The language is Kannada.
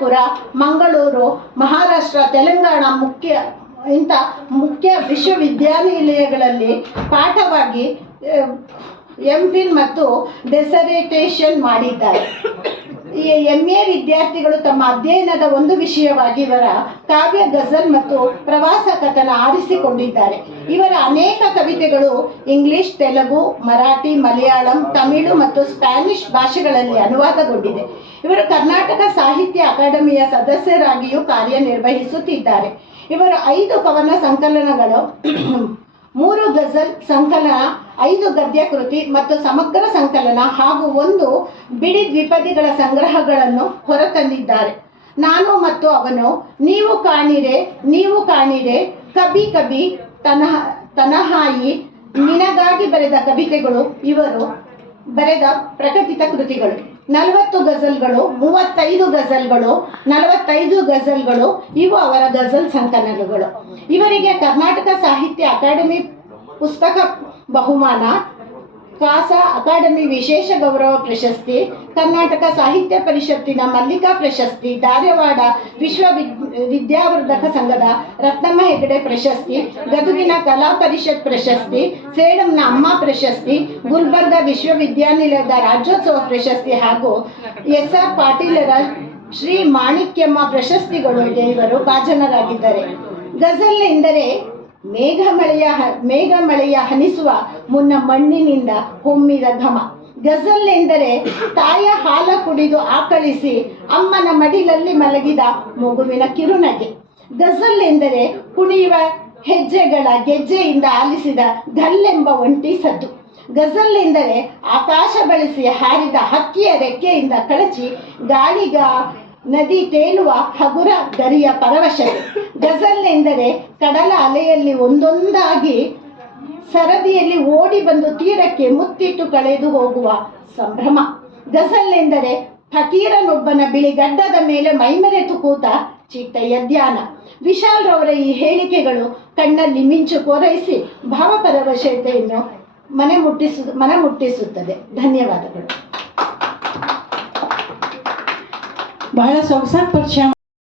ಪುರ, ಮಂಗಳೂರು, ಮಹಾರಾಷ್ಟ್ರ, ತೆಲಂಗಾಣ ಇಂಥ ಮುಖ್ಯ ವಿಶ್ವವಿದ್ಯಾನಿಲಯಗಳಲ್ಲಿ ಪಾಠವಾಗಿ ಎಂಫಿಲ್ ಮತ್ತು ಡೆಸರ್ಟೇಷನ್ ಮಾಡಿದ್ದಾರೆ. ಈ MA ವಿದ್ಯಾರ್ಥಿಗಳು ತಮ್ಮ ಅಧ್ಯಯನದ ಒಂದು ವಿಷಯವಾಗಿ ಇವರ ಕಾವ್ಯ, ಗಜಲ್ ಮತ್ತು ಪ್ರವಾಸ ಕಥನ ಆರಿಸಿಕೊಂಡಿದ್ದಾರೆ. ಇವರ ಅನೇಕ ಕವಿತೆಗಳು ಇಂಗ್ಲಿಷ್, ತೆಲುಗು, ಮರಾಠಿ, ಮಲಯಾಳಂ, ತಮಿಳು ಮತ್ತು ಸ್ಪ್ಯಾನಿಷ್ ಭಾಷೆಗಳಲ್ಲಿ ಅನುವಾದಗೊಂಡಿದೆ. ಇವರು ಕರ್ನಾಟಕ ಸಾಹಿತ್ಯ ಅಕಾಡೆಮಿಯ ಸದಸ್ಯರಾಗಿಯೂ ಕಾರ್ಯನಿರ್ವಹಿಸುತ್ತಿದ್ದಾರೆ. ಇವರು 5 ಕವನ ಸಂಕಲನಗಳು, 3 ಗಜಲ್ ಸಂಕಲನ, 5 ಗದ್ಯ ಕೃತಿ ಮತ್ತು ಸಮಗ್ರ ಸಂಕಲನ ಹಾಗೂ 1 ಬಿಡಿ ದ್ವಿಪದಿಗಳ ಸಂಗ್ರಹಗಳನ್ನು ಹೊರತಂದಿದ್ದಾರೆ. ನಾನು ಮತ್ತು ಅವನು, ನೀವು ಕಾಣಿರೆ, ಕಬಿ ಕಬಿ, ತನಹಾಯಿ, ನಿನಗಾಗಿ ಬರೆದ ಕವಿತೆಗಳು ಇವರು ಬರೆದ ಪ್ರಕಟಿತ ಕೃತಿಗಳು. 40 ಗಜಲ್ಗಳು, 35 ಗಜಲ್ಗಳು, 45 ಗಜಲ್ಗಳು ಇವು ಅವರ ಗಜಲ್ ಸಂಕಲನಗಳು. ಇವರಿಗೆ ಕರ್ನಾಟಕ ಸಾಹಿತ್ಯ ಅಕಾಡೆಮಿ ಪುಸ್ತಕ ಬಹುಮಾನ, ಕಾಸಾ ಅಕಾಡೆಮಿ ವಿಶೇಷ ಗೌರವ ಪ್ರಶಸ್ತಿ, ಕರ್ನಾಟಕ ಸಾಹಿತ್ಯ ಪರಿಷತ್ತಿನ ಮಲ್ಲಿಕಾ ಪ್ರಶಸ್ತಿ, ಧಾರವಾಡ ವಿದ್ಯಾವರ್ಧಕ ಸಂಘದ ರತ್ನಮ್ಮ ಹೆಗಡೆ ಪ್ರಶಸ್ತಿ, ಗದುಗಿನ ಕಲಾ ಪರಿಷತ್ ಪ್ರಶಸ್ತಿ, ಸೇಡಂನ ಅಮ್ಮ ಪ್ರಶಸ್ತಿ, ಗುಲ್ಬರ್ಗ ವಿಶ್ವವಿದ್ಯಾನಿಲಯದ ರಾಜ್ಯೋತ್ಸವ ಪ್ರಶಸ್ತಿ ಹಾಗೂ SR ಪಾಟೀಲರ ಶ್ರೀ ಮಾಣಿಕ್ಯಮ್ಮ ಪ್ರಶಸ್ತಿಗಳಿಗೆ ಇವರು ಭಾಜನರಾಗಿದ್ದಾರೆ. ಗಜಲ್ ಎಂದರೆ ಮೇಘಮಳೆಯ ಹನಿಸುವ ಮುನ್ನ ಮಣ್ಣಿನಿಂದ ಹೊಮ್ಮಿದ ಘಮ. ಗಜಲ್ ಎಂದರೆ ತಾಯ ಹಾಲ ಕುಡಿದು ಆಕಳಿಸಿ ಅಮ್ಮನ ಮಡಿಲಲ್ಲಿ ಮಲಗಿದ ಮಗುವಿನ ಕಿರುನಗೆ. ಗಜಲ್ ಎಂದರೆ ಕುಣಿಯುವ ಹೆಜ್ಜೆಗಳ ಗೆಜ್ಜೆಯಿಂದ ಆಲಿಸಿದ ಗಲ್ಲೆಂಬ ಒಂಟಿ ಸದ್ದು. ಗಜಲ್ ಎಂದರೆ ಆಕಾಶ ಬಳಸಿ ಹಾರಿದ ಹಕ್ಕಿಯ ರೆಕ್ಕೆಯಿಂದ ಕಳಚಿ ಗಾಳಿಗ ನದಿ ತೇಲುವ ಹಗುರ ಗರಿಯ ಪರವಶತೆ. ಗಜಲ್ ಎಂದರೆ ಕಡಲ ಅಲೆಯಲ್ಲಿ ಒಂದೊಂದಾಗಿ ಸರದಿಯಲ್ಲಿ ಓಡಿ ಬಂದು ತೀರಕ್ಕೆ ಮುತ್ತಿಟ್ಟು ಕಳೆದು ಹೋಗುವ ಸಂಭ್ರಮ. ಗಜಲ್ ಎಂದರೆ ಫಕೀರನೊಬ್ಬನ ಬಿಳಿ ಗಡ್ಡದ ಮೇಲೆ ಮೈಮರೆತು ಕೂತ ಚಿಟ್ಟೆಯ ಧ್ಯಾನ. ವಿಶಾಲ್ ರವರ ಈ ಹೇಳಿಕೆಗಳು ಕಣ್ಣಲ್ಲಿ ಮಿಂಚು ಕೋರೈಸಿ ಭಾವಪರವಶತೆಯನ್ನು ಮನ ಮುಟ್ಟಿಸುತ್ತದೆ. ಧನ್ಯವಾದಗಳು. ಬಹಳ ಸೊಗಸಾಗಿ ಪರಿಚಯ